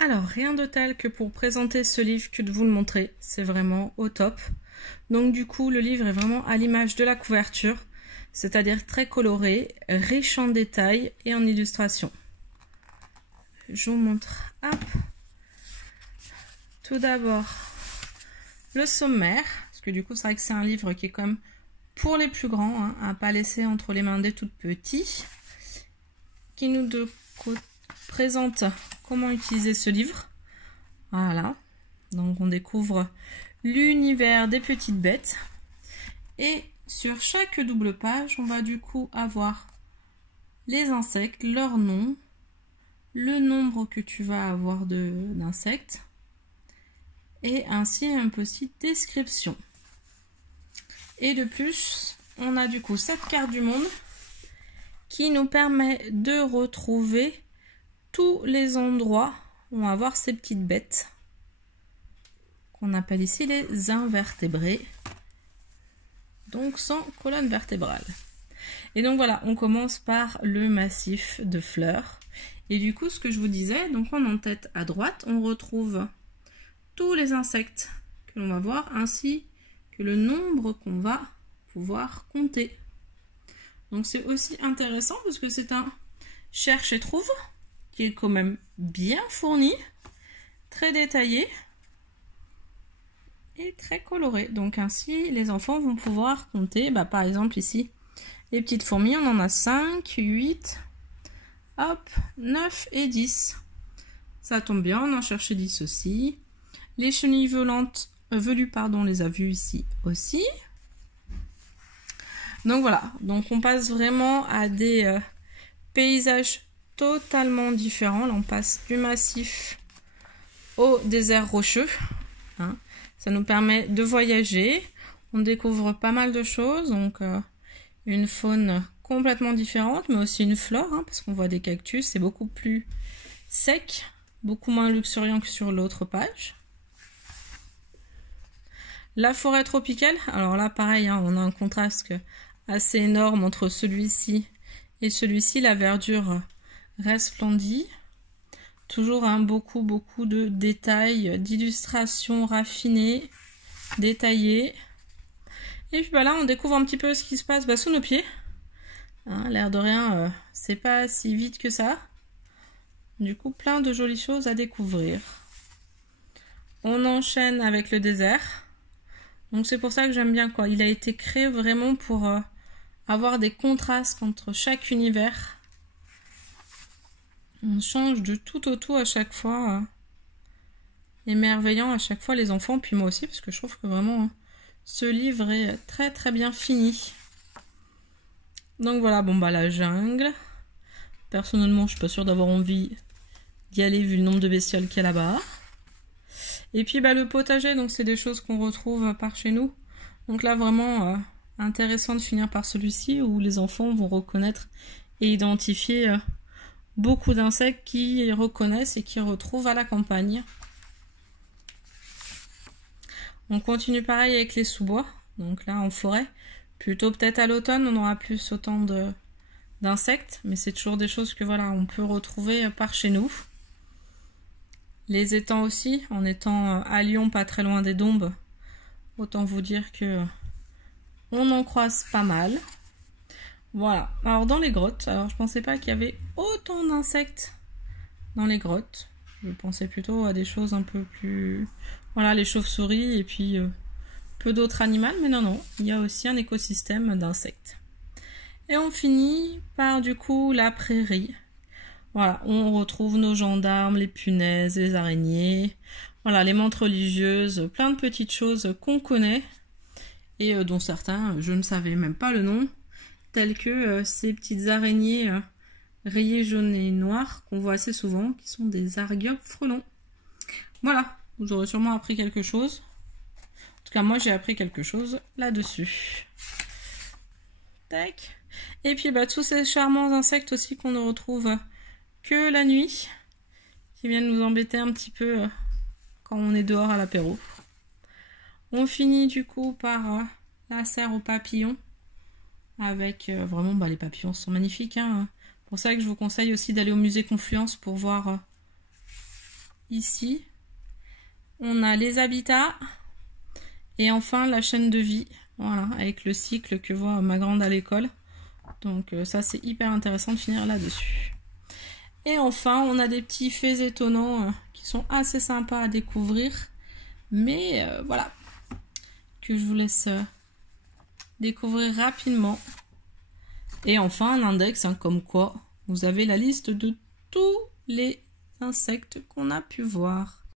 Alors, rien de tel que pour présenter ce livre que de vous le montrer, c'est vraiment au top. Donc du coup, le livre est vraiment à l'image de la couverture, c'est-à-dire très coloré, riche en détails et en illustrations. Je vous montre, hop. Tout d'abord, le sommaire, parce que du coup, c'est vrai que c'est un livre qui est quand même pour les plus grands, hein, à ne pas laisser entre les mains des tout petits, qui nous présente comment utiliser ce livre. Voilà, donc on découvre l'univers des petites bêtes. Et sur chaque double page, on va du coup avoir les insectes, leur nom, le nombre que tu vas avoir d'insectes, et ainsi une petite description. Et de plus, on a du coup cette carte du monde qui nous permet de retrouver tous les endroits où on va voir ces petites bêtes qu'on appelle ici les invertébrés, donc sans colonne vertébrale. Et donc voilà, on commence par le massif de fleurs. Et du coup, ce que je vous disais, donc en en-tête à droite, on retrouve tous les insectes que l'on va voir, ainsi que le nombre qu'on va pouvoir compter. Donc c'est aussi intéressant parce que c'est un cherche et trouve qui est quand même bien fourni, très détaillé et très coloré. Donc ainsi, les enfants vont pouvoir compter, par exemple ici, les petites fourmis, on en a 5, 8, hop, 9 et 10. Ça tombe bien, on en cherchait 10 aussi. Les chenilles velues, on les a vues ici aussi. Donc voilà, donc on passe vraiment à des paysages totalement différents. Là, on passe du massif au désert rocheux. Hein. Ça nous permet de voyager. On découvre pas mal de choses. Donc, une faune complètement différente, mais aussi une flore, hein, parce qu'on voit des cactus. C'est beaucoup plus sec, beaucoup moins luxuriant que sur l'autre page. La forêt tropicale. Alors là, pareil, hein, on a un contraste assez énorme entre celui-ci et celui-ci. La verdure resplendit. Toujours hein, beaucoup de détails, d'illustrations raffinées, détaillées. Et puis là, on découvre un petit peu ce qui se passe sous nos pieds. Hein, l'air de rien, c'est pas si vite que ça. Du coup, plein de jolies choses à découvrir. On enchaîne avec le désert. Donc c'est pour ça que j'aime bien quoi. Il a été créé vraiment pour avoir des contrastes entre chaque univers. On change de tout au tout à chaque fois. Émerveillant à chaque fois les enfants, puis moi aussi, parce que je trouve que vraiment ce livre est très très bien fini. Donc voilà, la jungle. Personnellement, je suis pas sûre d'avoir envie d'y aller vu le nombre de bestioles qu'il y a là-bas. Et puis le potager, donc c'est des choses qu'on retrouve par chez nous. Donc là vraiment intéressant de finir par celui-ci où les enfants vont reconnaître et identifier beaucoup d'insectes qu'ils reconnaissent et qu'ils retrouvent à la campagne. On continue pareil avec les sous-bois, donc là en forêt. Plutôt peut-être à l'automne, on aura plus autant d'insectes, mais c'est toujours des choses que voilà, on peut retrouver par chez nous. Les étangs aussi, en étant à Lyon, pas très loin des Dombes, autant vous dire que on en croise pas mal. Voilà, alors dans les grottes, alors je pensais pas qu'il y avait autant d'insectes dans les grottes. Je pensais plutôt à des choses un peu plus... Voilà, les chauves-souris et puis peu d'autres animaux, mais non, il y a aussi un écosystème d'insectes. Et on finit par du coup la prairie. Voilà, on retrouve nos gendarmes, les punaises, les araignées, voilà, les menthes religieuses, plein de petites choses qu'on connaît et dont certains, je ne savais même pas le nom, tels que ces petites araignées rayées jaunes et noires qu'on voit assez souvent, qui sont des argiopes frelons. Voilà, vous aurez sûrement appris quelque chose. En tout cas, moi j'ai appris quelque chose là-dessus. Tac. Et puis tous ces charmants insectes aussi qu'on ne retrouve que la nuit, qui viennent nous embêter un petit peu quand on est dehors à l'apéro. On finit du coup par la serre aux papillons, avec vraiment les papillons sont magnifiques. Hein. Pour ça que je vous conseille aussi d'aller au musée Confluence pour voir ici, on a les habitats et enfin la chaîne de vie. Voilà, avec le cycle que voit ma grande à l'école. Donc ça, c'est hyper intéressant de finir là-dessus. Et enfin, on a des petits faits étonnants qui sont assez sympas à découvrir. Mais voilà, que je vous laisse découvrir rapidement. Et enfin, un index, hein, comme quoi vous avez la liste de tous les insectes qu'on a pu voir.